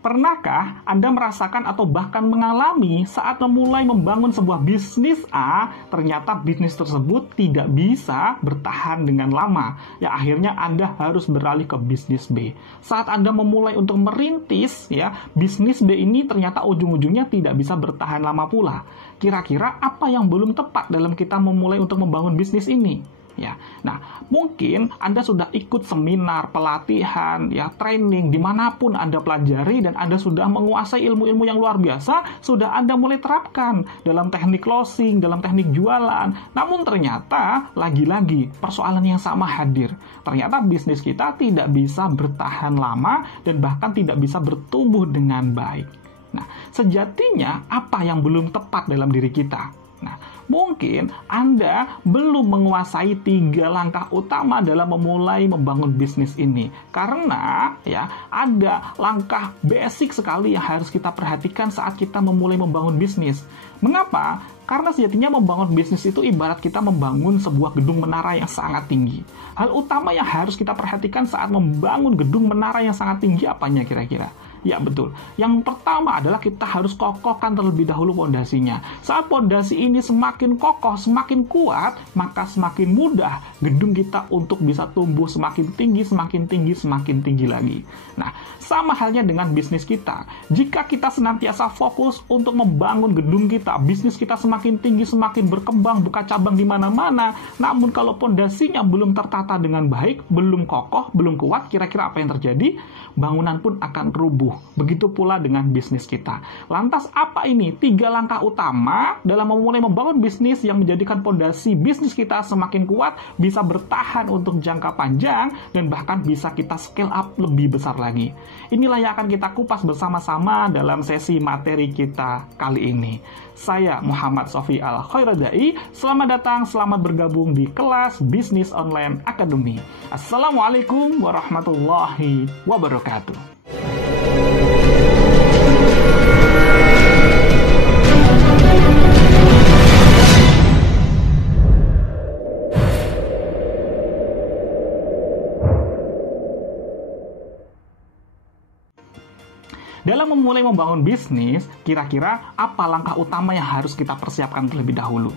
Pernahkah Anda merasakan atau bahkan mengalami saat memulai membangun sebuah bisnis A, ternyata bisnis tersebut tidak bisa bertahan dengan lama. Ya, akhirnya Anda harus beralih ke bisnis B. Saat Anda memulai untuk merintis, ya, bisnis B ini ternyata ujung-ujungnya tidak bisa bertahan lama pula. Kira-kira apa yang belum tepat dalam kita memulai untuk membangun bisnis ini? Ya, nah mungkin Anda sudah ikut seminar, pelatihan, ya training dimanapun Anda pelajari dan Anda sudah menguasai ilmu-ilmu yang luar biasa, sudah Anda mulai terapkan dalam teknik closing, dalam teknik jualan. Namun ternyata lagi-lagi persoalan yang sama hadir. Ternyata bisnis kita tidak bisa bertahan lama dan bahkan tidak bisa bertumbuh dengan baik. Nah, sejatinya apa yang belum tepat dalam diri kita? Nah, mungkin Anda belum menguasai 3 langkah utama dalam memulai membangun bisnis ini. Karena ya ada langkah basic sekali yang harus kita perhatikan saat kita memulai membangun bisnis. Mengapa? Karena sejatinya membangun bisnis itu ibarat kita membangun sebuah gedung menara yang sangat tinggi. Hal utama yang harus kita perhatikan saat membangun gedung menara yang sangat tinggi apanya kira-kira? Ya betul. Yang pertama adalah kita harus kokohkan terlebih dahulu pondasinya. Saat pondasi ini semakin kokoh, semakin kuat, maka semakin mudah gedung kita untuk bisa tumbuh semakin tinggi, semakin tinggi, semakin tinggi lagi. Nah, sama halnya dengan bisnis kita. Jika kita senantiasa fokus untuk membangun gedung kita, bisnis kita semakin tinggi, semakin berkembang, buka cabang di mana-mana. Namun kalau pondasinya belum tertata dengan baik, belum kokoh, belum kuat, kira-kira apa yang terjadi? Bangunan pun akan rubuh. Begitu pula dengan bisnis kita. Lantas apa ini 3 langkah utama dalam memulai membangun bisnis yang menjadikan pondasi bisnis kita semakin kuat, bisa bertahan untuk jangka panjang, dan bahkan bisa kita scale up lebih besar lagi. Inilah yang akan kita kupas bersama-sama dalam sesi materi kita kali ini. Saya Muhammad Sofi Al-Khairadai. Selamat datang, selamat bergabung di kelas Bisnis Online Academy. Assalamualaikum warahmatullahi wabarakatuh. Dalam memulai membangun bisnis, kira-kira apa langkah utama yang harus kita persiapkan terlebih dahulu?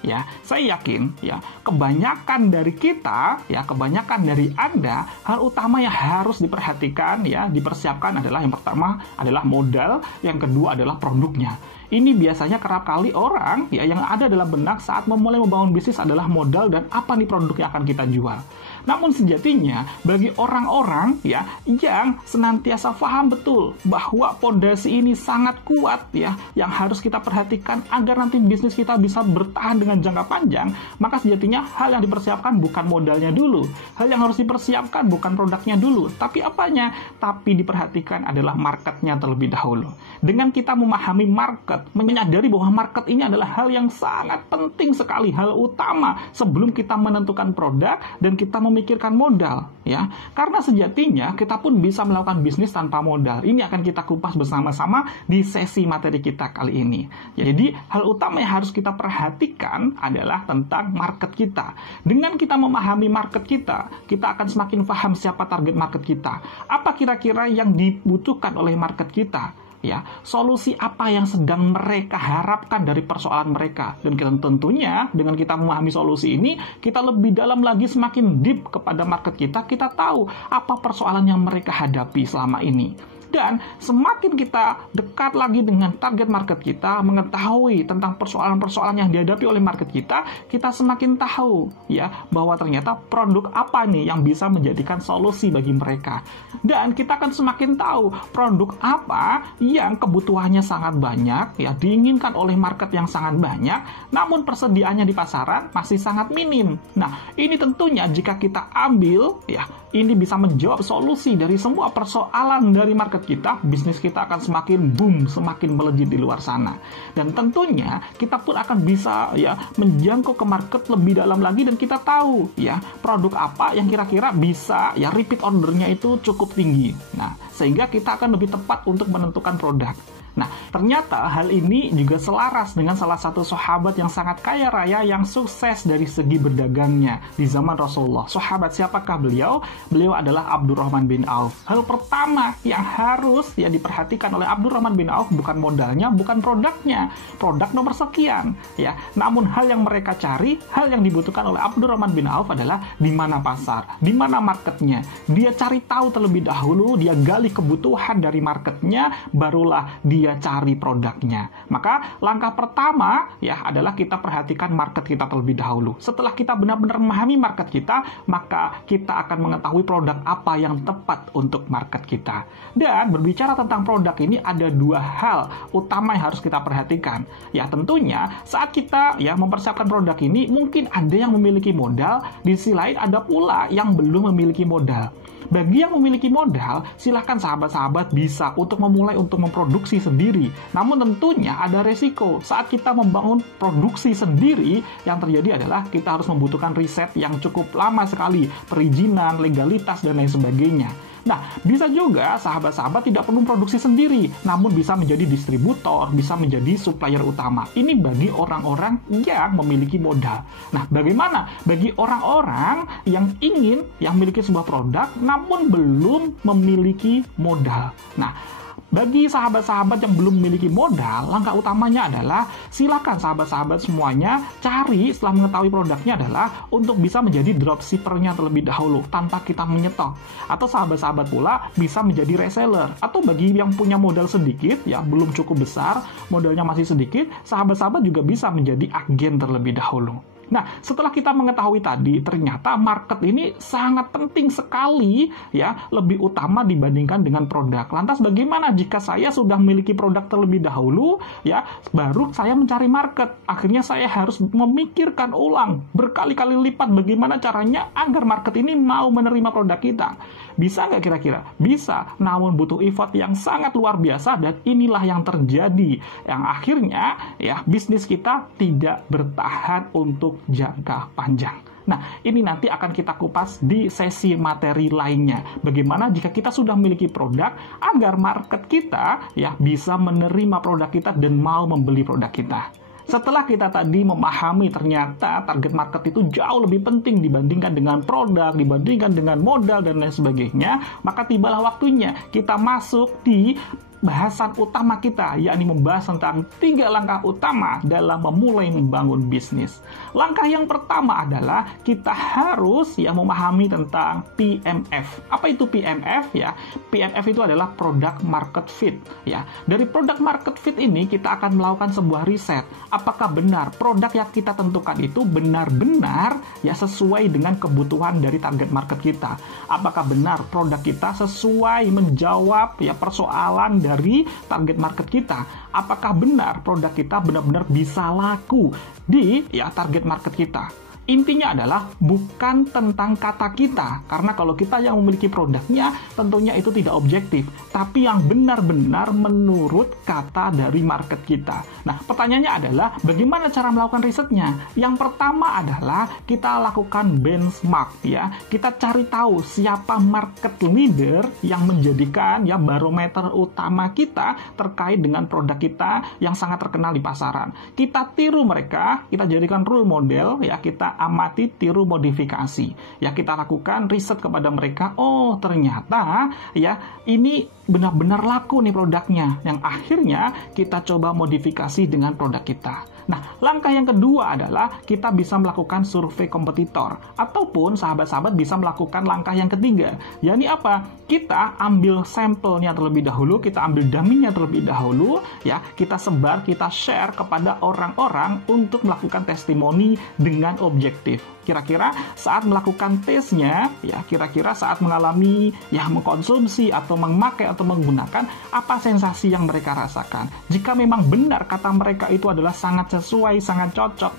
Ya, saya yakin ya, kebanyakan dari kita, ya kebanyakan dari Anda, hal utama yang harus diperhatikan ya, dipersiapkan adalah yang pertama adalah modal, yang kedua adalah produknya. Ini biasanya kerap kali orang ya yang ada dalam benak saat memulai membangun bisnis adalah modal dan apa nih produk yang akan kita jual. Namun sejatinya bagi orang-orang ya yang senantiasa paham betul bahwa pondasi ini sangat kuat ya, yang harus kita perhatikan agar nanti bisnis kita bisa bertahan dengan jangka panjang, maka sejatinya hal yang dipersiapkan bukan modalnya dulu. Hal yang harus dipersiapkan bukan produknya dulu, tapi apanya? Tapi diperhatikan adalah marketnya terlebih dahulu. Dengan kita memahami market, menyadari bahwa market ini adalah hal yang sangat penting sekali, hal utama sebelum kita menentukan produk dan kita memikirkan modal ya. Karena sejatinya kita pun bisa melakukan bisnis tanpa modal. Ini akan kita kupas bersama-sama di sesi materi kita kali ini. Jadi hal utama yang harus kita perhatikan adalah tentang market kita. Dengan kita memahami market kita akan semakin paham siapa target market kita. Apa kira-kira yang dibutuhkan oleh market kita? Ya, solusi apa yang sedang mereka harapkan dari persoalan mereka. Dan tentunya dengan kita memahami solusi ini, kita lebih dalam lagi, semakin deep kepada market kita tahu apa persoalan yang mereka hadapi selama ini. Dan semakin kita dekat lagi dengan target market kita, mengetahui tentang persoalan-persoalan yang dihadapi oleh market kita semakin tahu ya bahwa ternyata produk apa nih yang bisa menjadikan solusi bagi mereka. Dan kita akan semakin tahu produk apa yang kebutuhannya sangat banyak ya, diinginkan oleh market yang sangat banyak, namun persediaannya di pasaran masih sangat minim. Nah, ini tentunya jika kita ambil ya, ini bisa menjawab solusi dari semua persoalan dari market kita, bisnis kita akan semakin boom, semakin melejit di luar sana. Dan tentunya kita pun akan bisa ya menjangkau ke market lebih dalam lagi, dan kita tahu ya produk apa yang kira-kira bisa ya repeat ordernya itu cukup tinggi. Nah, sehingga kita akan lebih tepat untuk menentukan produk. Nah, ternyata hal ini juga selaras dengan salah satu sahabat yang sangat kaya raya yang sukses dari segi berdagangnya di zaman Rasulullah. Sahabat siapakah beliau? Beliau adalah Abdurrahman bin Auf. Hal pertama yang harus diperhatikan oleh Abdurrahman bin Auf bukan modalnya, bukan produknya. Produk nomor sekian, ya. Namun hal yang mereka cari, hal yang dibutuhkan oleh Abdurrahman bin Auf adalah di mana pasar, di mana marketnya. Dia cari tahu terlebih dahulu, dia gali kebutuhan dari marketnya, barulah dia cari produknya. Maka langkah pertama ya adalah kita perhatikan market kita terlebih dahulu. Setelah kita benar-benar memahami market kita, maka kita akan mengetahui produk apa yang tepat untuk market kita. Dan berbicara tentang produk ini ada dua hal utama yang harus kita perhatikan. Ya tentunya saat kita ya mempersiapkan produk ini mungkin ada yang memiliki modal, di sisi lain ada pula yang belum memiliki modal. Bagi yang memiliki modal, silahkan sahabat-sahabat bisa untuk memulai untuk memproduksi sendiri. Namun tentunya ada resiko. Saat kita membangun produksi sendiri, yang terjadi adalah kita harus membutuhkan riset yang cukup lama sekali, perizinan, legalitas, dan lain sebagainya. Nah, bisa juga sahabat-sahabat tidak perlu produksi sendiri, namun bisa menjadi distributor, bisa menjadi supplier utama. Ini bagi orang-orang yang memiliki modal. Nah, bagaimana bagi orang-orang yang ingin yang memiliki sebuah produk, namun belum memiliki modal? Nah, bagi sahabat-sahabat yang belum memiliki modal, langkah utamanya adalah silakan sahabat-sahabat semuanya cari setelah mengetahui produknya adalah untuk bisa menjadi dropshippernya terlebih dahulu tanpa kita menyetok. Atau sahabat-sahabat pula bisa menjadi reseller. Atau bagi yang punya modal sedikit, ya belum cukup besar, modalnya masih sedikit, sahabat-sahabat juga bisa menjadi agen terlebih dahulu. Nah, setelah kita mengetahui tadi, ternyata market ini sangat penting sekali, ya, lebih utama dibandingkan dengan produk. Lantas bagaimana jika saya sudah memiliki produk terlebih dahulu, ya, baru saya mencari market. Akhirnya saya harus memikirkan ulang berkali-kali lipat bagaimana caranya agar market ini mau menerima produk kita. Bisa nggak kira-kira? Bisa, namun butuh effort yang sangat luar biasa dan inilah yang terjadi. Yang akhirnya, ya, bisnis kita tidak bertahan untuk jangka panjang. Nah, ini nanti akan kita kupas di sesi materi lainnya. Bagaimana jika kita sudah memiliki produk agar market kita ya bisa menerima produk kita dan mau membeli produk kita. Setelah kita tadi memahami ternyata target market itu jauh lebih penting dibandingkan dengan produk, dibandingkan dengan modal dan lain sebagainya, maka tibalah waktunya kita masuk di bahasan utama kita, yakni membahas tentang 3 langkah utama dalam memulai membangun bisnis. Langkah yang pertama adalah kita harus memahami tentang PMF. Apa itu PMF ya? PMF itu adalah product market fit ya. Dari product market fit ini kita akan melakukan sebuah riset. Apakah benar produk yang kita tentukan itu benar-benar ya sesuai dengan kebutuhan dari target market kita? Apakah benar produk kita sesuai menjawab ya persoalan dari target market kita? Apakah benar produk kita benar-benar bisa laku di ya target market kita? Intinya adalah bukan tentang kata kita, karena kalau kita yang memiliki produknya tentunya itu tidak objektif, tapi yang benar-benar menurut kata dari market kita. Nah, pertanyaannya adalah bagaimana cara melakukan risetnya? Yang pertama adalah kita lakukan benchmark ya. Kita cari tahu siapa market leader yang menjadikan ya barometer utama kita terkait dengan produk kita yang sangat terkenal di pasaran. Kita tiru mereka, kita jadikan role model ya, kita amati, tiru, modifikasi. Ya, kita lakukan riset kepada mereka. Oh, ternyata ya ini benar-benar laku nih produknya. Yang akhirnya kita coba modifikasi dengan produk kita. Nah, langkah yang kedua adalah kita bisa melakukan survei kompetitor. Ataupun sahabat-sahabat bisa melakukan langkah yang ketiga. Yakni apa? Kita ambil sampelnya terlebih dahulu, kita ambil dummy-nya terlebih dahulu, ya, kita sebar, kita share kepada orang-orang untuk melakukan testimoni dengan objektif. Kira-kira saat melakukan tesnya, ya, kira-kira saat mengalami, ya, mengkonsumsi atau memakai atau menggunakan, apa sensasi yang mereka rasakan? Jika memang benar kata mereka itu adalah sangat sesuai, sangat cocok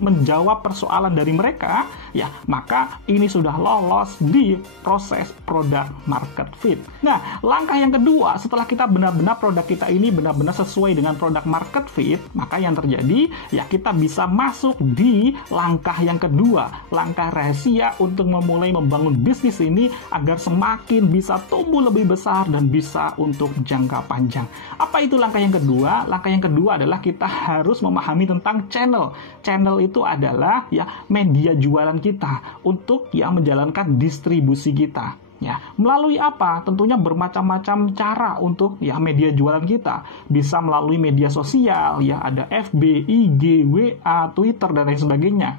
menjawab persoalan dari mereka, ya maka ini sudah lolos di proses product market fit. Nah, langkah yang kedua, setelah kita benar-benar produk kita ini benar-benar sesuai dengan product market fit, maka yang terjadi ya kita bisa masuk di langkah yang kedua, langkah rahasia untuk memulai membangun bisnis ini agar semakin bisa tumbuh lebih besar dan bisa untuk jangka panjang. Apa itu langkah yang kedua? Langkah yang kedua adalah kita harus memahami tentang channel. Channel itu adalah ya media jualan kita untuk ya menjalankan distribusi kita. Ya, melalui apa? Tentunya bermacam-macam cara untuk ya media jualan kita. Bisa melalui media sosial, ya ada FB, IG, WA, Twitter dan lain sebagainya.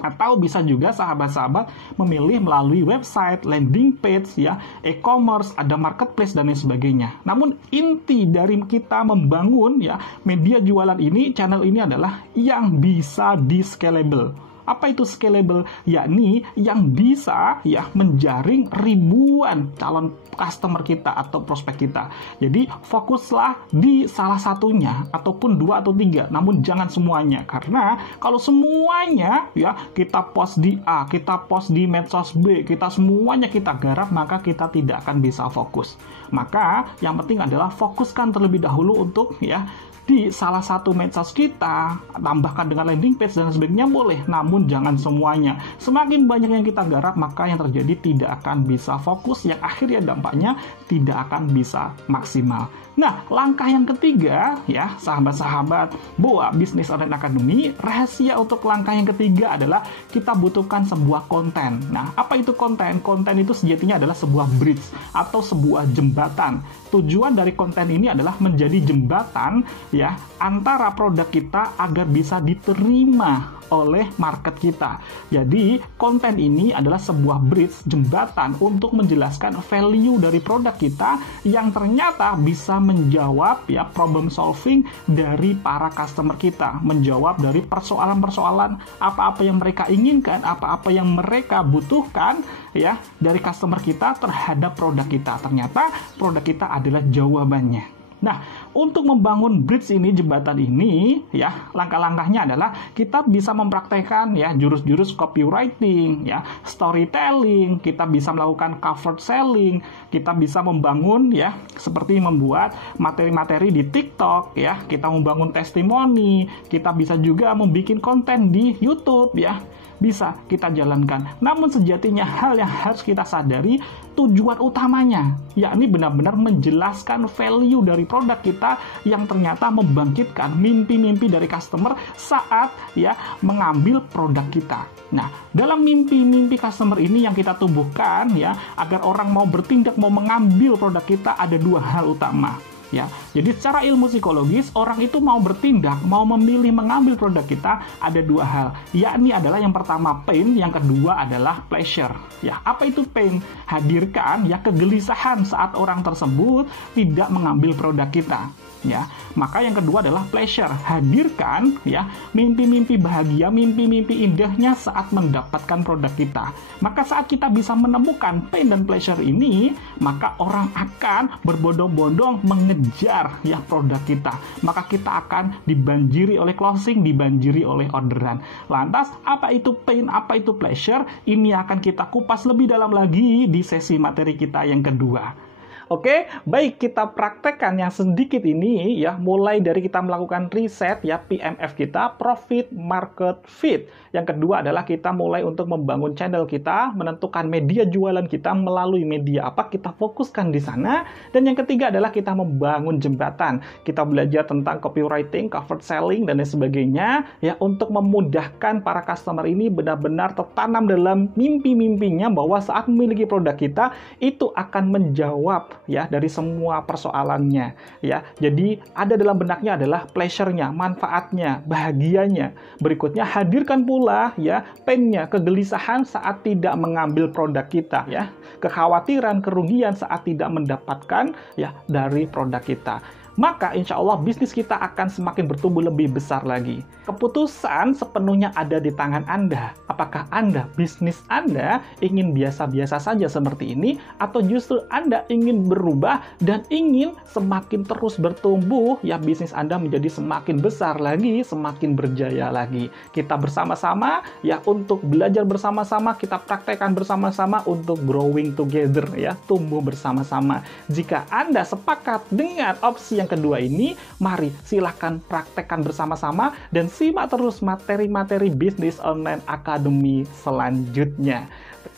Atau bisa juga sahabat-sahabat memilih melalui website, landing page, ya, e-commerce, ada marketplace dan lain sebagainya. Namun inti dari kita membangun ya media jualan ini, channel ini adalah yang bisa di-scalable. Apa itu scalable? Yakni yang bisa ya menjaring ribuan calon customer kita atau prospek kita. Jadi fokuslah di salah satunya ataupun 2 atau 3, namun jangan semuanya. Karena kalau semuanya ya kita post di A, kita post di medsos B, kita semuanya kita garap, maka kita tidak akan bisa fokus. Maka yang penting adalah fokuskan terlebih dahulu untuk ya di salah satu medsos kita, tambahkan dengan landing page dan sebagainya boleh, namun jangan semuanya. Semakin banyak yang kita garap, maka yang terjadi tidak akan bisa fokus, yang akhirnya dampaknya tidak akan bisa maksimal. Nah, langkah yang ketiga, ya sahabat-sahabat BOA Business Online Academy, rahasia untuk langkah yang ketiga adalah kita butuhkan sebuah konten. Nah, apa itu konten? Konten itu sejatinya adalah sebuah bridge atau sebuah jembatan. Tujuan dari konten ini adalah menjadi jembatan ya antara produk kita agar bisa diterima oleh market kita. Jadi, konten ini adalah sebuah bridge, jembatan untuk menjelaskan value dari produk kita yang ternyata bisa menjawab ya problem solving dari para customer kita, menjawab dari persoalan-persoalan apa-apa yang mereka inginkan, apa-apa yang mereka butuhkan ya dari customer kita terhadap produk kita. Ternyata produk kita adalah jawabannya. Nah, untuk membangun bridge ini, jembatan ini, ya, langkah-langkahnya adalah kita bisa mempraktekkan ya jurus-jurus copywriting, ya, storytelling, kita bisa melakukan cover selling, kita bisa membangun ya seperti membuat materi-materi di TikTok, ya, kita membangun testimoni, kita bisa juga membuat konten di YouTube, ya. Bisa kita jalankan. Namun sejatinya hal yang harus kita sadari, tujuan utamanya yakni benar-benar menjelaskan value dari produk kita yang ternyata membangkitkan mimpi-mimpi dari customer saat ya mengambil produk kita. Nah, dalam mimpi-mimpi customer ini yang kita tumbuhkan ya agar orang mau bertindak, mau mengambil produk kita, ada 2 hal utama. Ya, jadi secara ilmu psikologis orang itu mau bertindak, mau memilih mengambil produk kita ada 2 hal, yakni adalah yang pertama pain, yang kedua adalah pleasure. Ya, apa itu pain? Hadirkan ya kegelisahan saat orang tersebut tidak mengambil produk kita. Ya, maka yang kedua adalah pleasure, hadirkan ya mimpi-mimpi bahagia, mimpi-mimpi indahnya saat mendapatkan produk kita. Maka saat kita bisa menemukan pain dan pleasure ini, maka orang akan berbondong-bondong mengejar ya produk kita. Maka kita akan dibanjiri oleh closing, dibanjiri oleh orderan. Lantas apa itu pain, apa itu pleasure? Ini akan kita kupas lebih dalam lagi di sesi materi kita yang kedua. Oke, baik, kita praktekkan yang sedikit ini ya, mulai dari kita melakukan riset ya PMF kita, Profit Market Fit. Yang kedua adalah kita mulai untuk membangun channel kita, menentukan media jualan kita melalui media apa, kita fokuskan di sana. Dan yang ketiga adalah kita membangun jembatan. Kita belajar tentang copywriting, cover selling dan lain sebagainya ya untuk memudahkan para customer ini benar-benar tertanam dalam mimpi-mimpinya bahwa saat memiliki produk kita itu akan menjawab ya dari semua persoalannya ya. Jadi ada dalam benaknya adalah pleasure-nya, manfaatnya, bahagianya. Berikutnya hadirkan pula ya pain-nya, kegelisahan saat tidak mengambil produk kita ya. Kekhawatiran, kerugian saat tidak mendapatkan ya dari produk kita. maka insya Allah bisnis kita akan semakin bertumbuh lebih besar lagi. Keputusan sepenuhnya ada di tangan Anda. Apakah Anda, bisnis Anda ingin biasa-biasa saja seperti ini, atau justru Anda ingin berubah dan ingin semakin terus bertumbuh, ya bisnis Anda menjadi semakin besar lagi, semakin berjaya lagi. Kita bersama-sama ya untuk belajar bersama-sama, kita praktekkan bersama-sama untuk growing together ya, tumbuh bersama-sama. Jika Anda sepakat dengan opsi yang kedua ini, mari silahkan praktekkan bersama-sama dan simak terus materi-materi Bisnis Online Academy selanjutnya.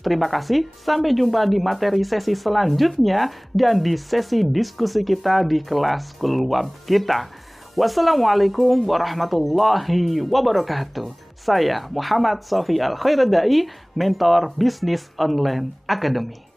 Terima kasih, sampai jumpa di materi sesi selanjutnya dan di sesi diskusi kita di kelas Kulwab kita. Wassalamualaikum warahmatullahi wabarakatuh. Saya Muhammad Sofi Al-Khairadai, mentor Bisnis Online Academy.